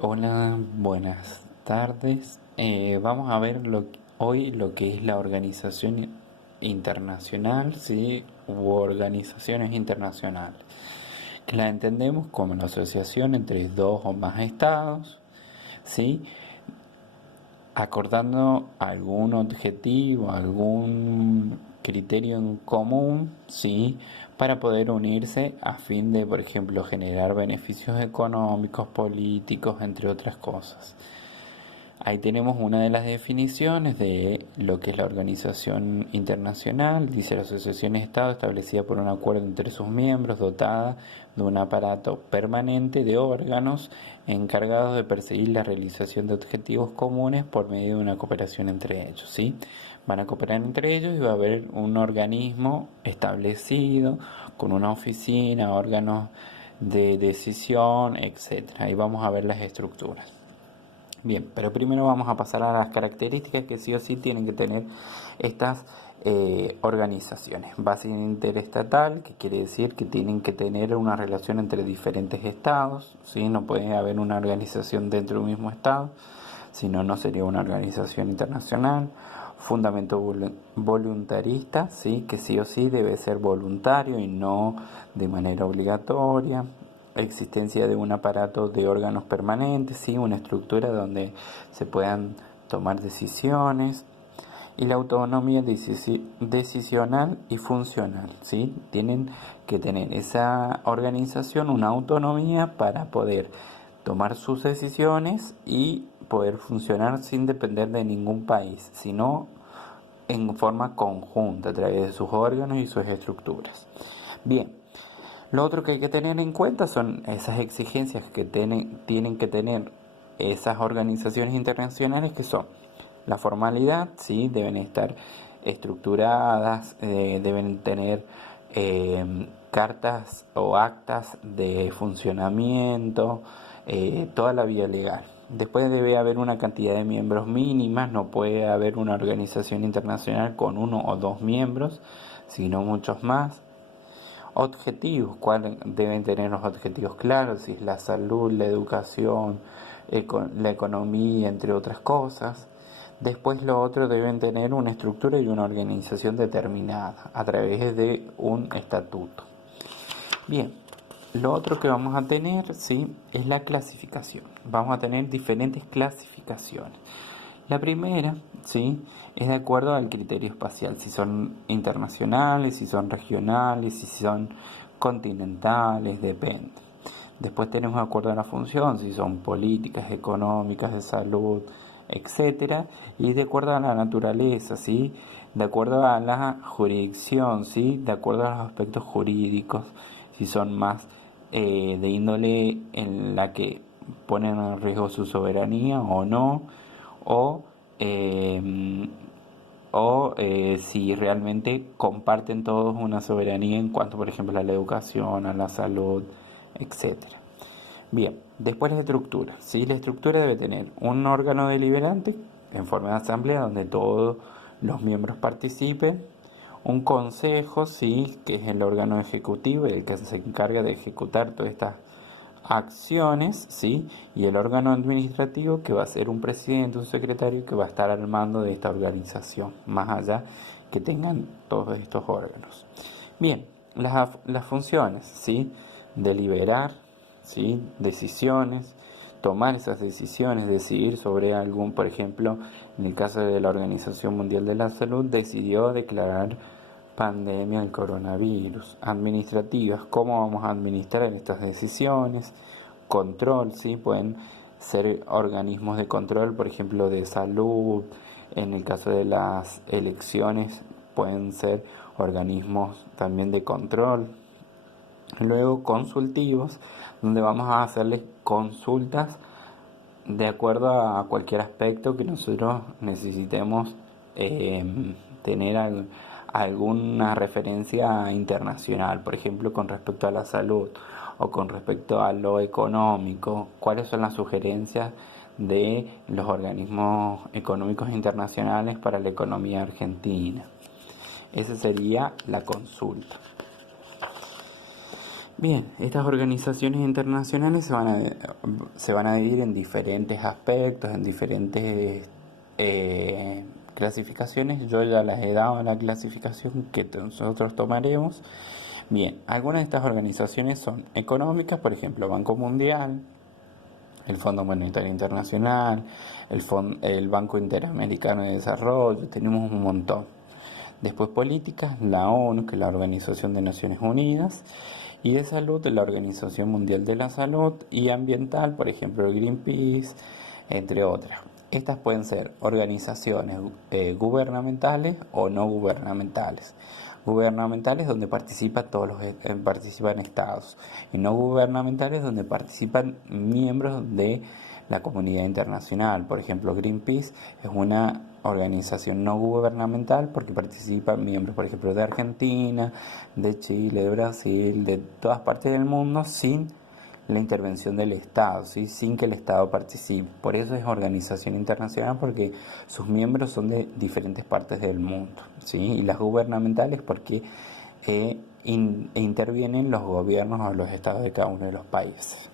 Hola, buenas tardes. Vamos a ver hoy lo que es la organización internacional, ¿sí? U organizaciones internacionales, que la entendemos como la asociación entre dos o más estados, ¿sí? Acordando algún objetivo, algún criterio en común, ¿sí? Para poder unirse a fin de, por ejemplo, generar beneficios económicos, políticos, entre otras cosas. Ahí tenemos una de las definiciones de lo que es la organización internacional. Dice: la asociación es Estado establecida por un acuerdo entre sus miembros, dotada de un aparato permanente de órganos encargados de perseguir la realización de objetivos comunes por medio de una cooperación entre ellos, ¿sí? Van a cooperar entre ellos y va a haber un organismo establecido con una oficina, órganos de decisión, etcétera. Ahí vamos a ver las estructuras. Bien, pero primero vamos a pasar a las características que sí o sí tienen que tener estas organizaciones. Base interestatal, que quiere decir que tienen que tener una relación entre diferentes estados, ¿sí? No puede haber una organización dentro de un mismo estado, si no, no sería una organización internacional. Fundamento voluntarista, ¿sí? Que sí o sí debe ser voluntario y no de manera obligatoria. Existencia de un aparato de órganos permanentes, ¿sí? Una estructura donde se puedan tomar decisiones. Y la autonomía decisional y funcional, ¿sí? Tienen que tener esa organización una autonomía para poder tomar sus decisiones y poder funcionar sin depender de ningún país, sino en forma conjunta a través de sus órganos y sus estructuras. Bien, lo otro que hay que tener en cuenta son esas exigencias que tienen que tener esas organizaciones internacionales, que son la formalidad, ¿sí? Deben estar estructuradas, deben tener cartas o actas de funcionamiento, toda la vía legal. Después debe haber una cantidad de miembros mínimas, no puede haber una organización internacional con uno o dos miembros, sino muchos más. Objetivos, ¿cuáles deben tener los objetivos claros? Si es la salud, la educación, la economía, entre otras cosas. Después lo otro deben tener una estructura y una organización determinada a través de un estatuto. Bien, lo otro que vamos a tener, ¿sí? Es la clasificación. Vamos a tener diferentes clasificaciones. La primera, ¿sí? Es de acuerdo al criterio espacial, si son internacionales, si son regionales, si son continentales, depende. Después tenemos de acuerdo a la función, si son políticas, económicas, de salud, etcétera, y de acuerdo a la naturaleza, ¿sí? De acuerdo a la jurisdicción, ¿sí? De acuerdo a los aspectos jurídicos, si son más de índole en la que ponen en riesgo su soberanía o no, o, eh, si realmente comparten todos una soberanía en cuanto, por ejemplo, a la educación, a la salud, etcétera. Bien, después la estructura. ¿Sí? La estructura debe tener un órgano deliberante en forma de asamblea donde todos los miembros participen, un consejo, ¿sí? Que es el órgano ejecutivo, el que se encarga de ejecutar todas estas acciones, ¿sí? Y el órgano administrativo, que va a ser un presidente, un secretario, que va a estar al mando de esta organización, más allá que tengan todos estos órganos. Bien, las funciones, ¿sí? Deliberar, ¿sí? Decisiones, tomar esas decisiones, decidir sobre algún, por ejemplo, en el caso de la Organización Mundial de la Salud, decidió declarar pandemia del coronavirus. Administrativas, cómo vamos a administrar estas decisiones. Control, ¿sí? Pueden ser organismos de control, por ejemplo, de salud. En el caso de las elecciones pueden ser organismos también de control. Luego consultivos, donde vamos a hacerles consultas de acuerdo a cualquier aspecto que nosotros necesitemos tener alguna referencia internacional, por ejemplo, con respecto a la salud o con respecto a lo económico, cuáles son las sugerencias de los organismos económicos internacionales para la economía argentina. Esa sería la consulta. Bien, estas organizaciones internacionales se van a dividir en diferentes aspectos, en diferentes clasificaciones. Yo ya las he dado en la clasificación que nosotros tomaremos. Bien, algunas de estas organizaciones son económicas, por ejemplo, Banco Mundial, el Fondo Monetario Internacional, el Banco Interamericano de Desarrollo, tenemos un montón. Después políticas, la ONU, que es la Organización de Naciones Unidas, y de salud, la Organización Mundial de la Salud, y ambiental, por ejemplo, el Greenpeace, entre otras. Estas pueden ser organizaciones gubernamentales o no gubernamentales. Gubernamentales donde participan estados, y no gubernamentales donde participan miembros de la comunidad internacional. Por ejemplo, Greenpeace es una organización no gubernamental porque participan miembros, por ejemplo, de Argentina, de Chile, de Brasil, de todas partes del mundo, sin la intervención del Estado, ¿sí? Sin que el Estado participe. Por eso es organización internacional, porque sus miembros son de diferentes partes del mundo, ¿sí? Y las gubernamentales porque intervienen los gobiernos o los estados de cada uno de los países.